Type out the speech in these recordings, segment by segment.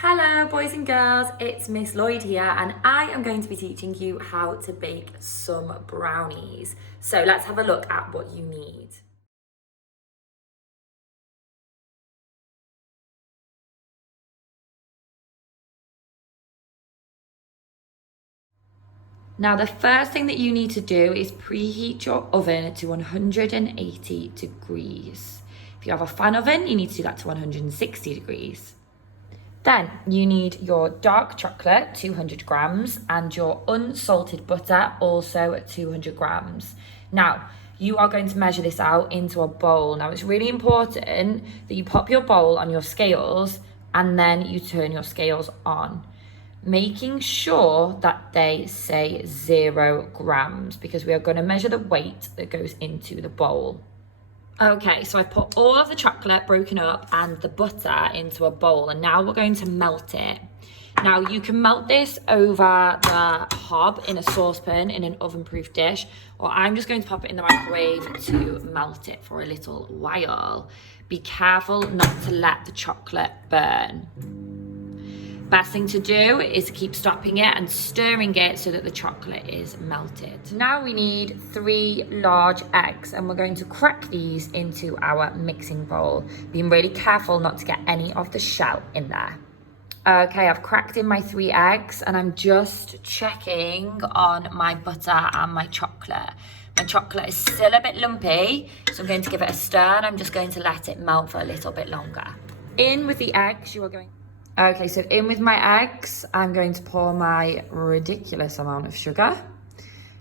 Hello boys and girls, it's Miss Lloyd here and I am going to be teaching you how to bake some brownies. So let's have a look at what you need. Now the first thing that you need to do is preheat your oven to 180 degrees. If you have a fan oven, you need to do that to 160 degrees. Then you need your dark chocolate, 200 grams, and your unsalted butter, also 200 grams. Now, you are going to measure this out into a bowl. Now, it's really important that you pop your bowl on your scales and then you turn your scales on, making sure that they say 0 grams because we are going to measure the weight that goes into the bowl. Okay, so I've put all of the chocolate broken up and the butter into a bowl and now we're going to melt it. Now you can melt this over the hob in a saucepan in an oven-proof dish, or I'm just going to pop it in the microwave to melt it for a little while. Be careful not to let the chocolate burn. Best thing to do is to keep stopping it and stirring it so that the chocolate is melted. Now we need 3 large eggs and we're going to crack these into our mixing bowl, being really careful not to get any of the shell in there. Okay, I've cracked in my 3 eggs and I'm just checking on my butter and my chocolate. My chocolate is still a bit lumpy, so I'm going to give it a stir and I'm just going to let it melt for a little bit longer. In with the eggs, you are going... Okay, so in with my eggs, I'm going to pour my ridiculous amount of sugar.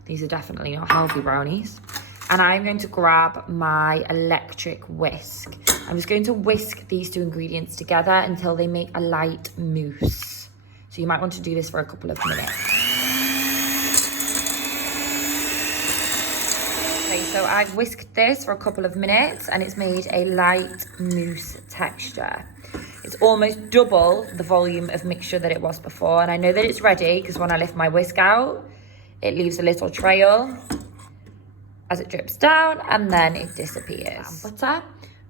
These are definitely not healthy brownies. And I'm going to grab my electric whisk. I'm just going to whisk these 2 ingredients together until they make a light mousse. So you might want to do this for a couple of minutes. Okay, so I've whisked this for a couple of minutes and it's made a light mousse texture. It's almost double the volume of mixture that it was before. And I know that it's ready because when I lift my whisk out, it leaves a little trail as it drips down and then it disappears. Butter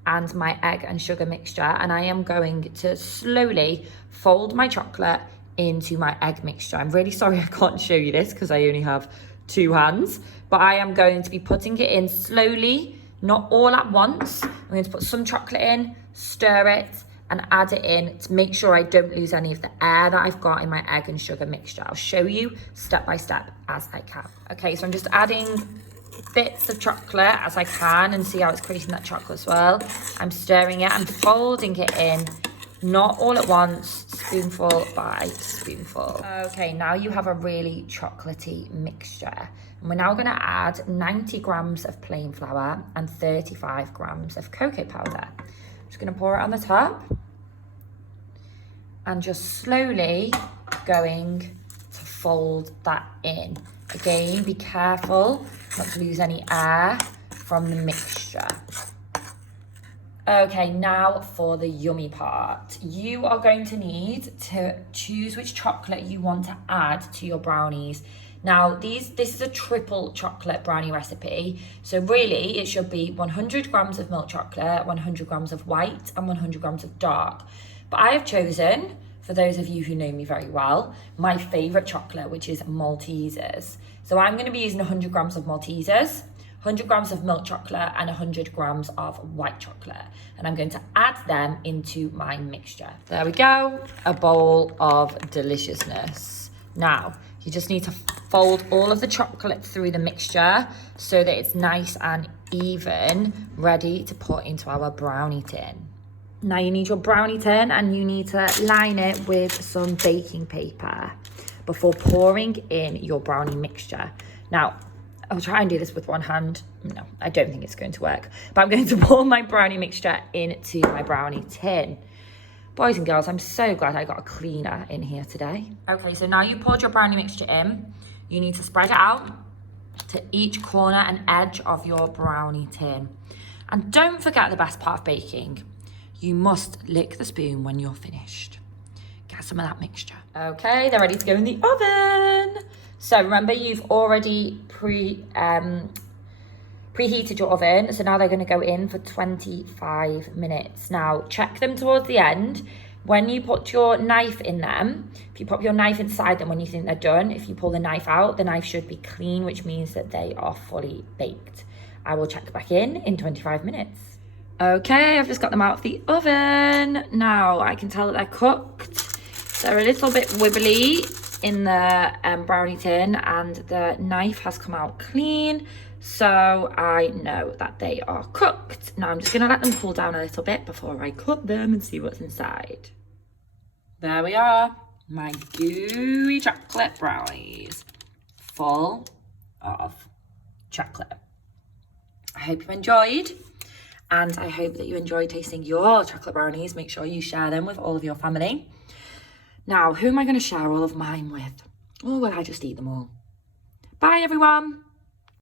and my egg and sugar mixture. And I am going to slowly fold my chocolate into my egg mixture. I'm really sorry I can't show you this because I only have 2 hands. But I am going to be putting it in slowly, not all at once. I'm going to put some chocolate in, stir it, and add it in to make sure I don't lose any of the air that I've got in my egg and sugar mixture. I'll show you step by step as I can. Okay, so I'm just adding bits of chocolate as I can and see how it's creating that chocolate swirl. I'm stirring it and folding it in, not all at once, spoonful by spoonful. Okay, now you have a really chocolatey mixture. And we're now gonna add 90 grams of plain flour and 35 grams of cocoa powder. Just going to pour it on the top and just slowly going to fold that in. Again, be careful not to lose any air from the mixture. Okay, now for the yummy part. You are going to need to choose which chocolate you want to add to your brownies. Now, this is a triple chocolate brownie recipe. So really, it should be 100 grams of milk chocolate, 100 grams of white, and 100 grams of dark. But I have chosen, for those of you who know me very well, my favorite chocolate, which is Maltesers. So I'm going to be using 100 grams of Maltesers, 100 grams of milk chocolate, and 100 grams of white chocolate. And I'm going to add them into my mixture. There we go, a bowl of deliciousness. Now, you just need to fold all of the chocolate through the mixture so that it's nice and even, ready to put into our brownie tin. Now you need your brownie tin and you need to line it with some baking paper before pouring in your brownie mixture. Now, I'll try and do this with one hand. No, I don't think it's going to work. But I'm going to pour my brownie mixture into my brownie tin. Boys and girls, I'm so glad I got a cleaner in here today. Okay, so now you poured your brownie mixture in, you need to spread it out to each corner and edge of your brownie tin. And don't forget the best part of baking. You must lick the spoon when you're finished. Get some of that mixture. Okay, they're ready to go in the oven. So remember, you've already preheated your oven, so now they're going to go in for 25 minutes. Now check them towards the end, when you put your knife in them, if you pop your knife inside them when you think they're done, if you pull the knife out, the knife should be clean, which means that they are fully baked. I will check back in 25 minutes. Okay, I've just got them out of the oven. Now I can tell that they're cooked. They're a little bit wibbly in the brownie tin, and the knife has come out clean, so I know that they are cooked. Now I'm just gonna let them cool down a little bit before I cut them and see what's inside. There we are, my gooey chocolate brownies, full of chocolate. I hope you enjoyed, and I hope that you enjoyed tasting your chocolate brownies. Make sure you share them with all of your family. Now, who am I going to share all of mine with? Or will I just eat them all? Bye, everyone.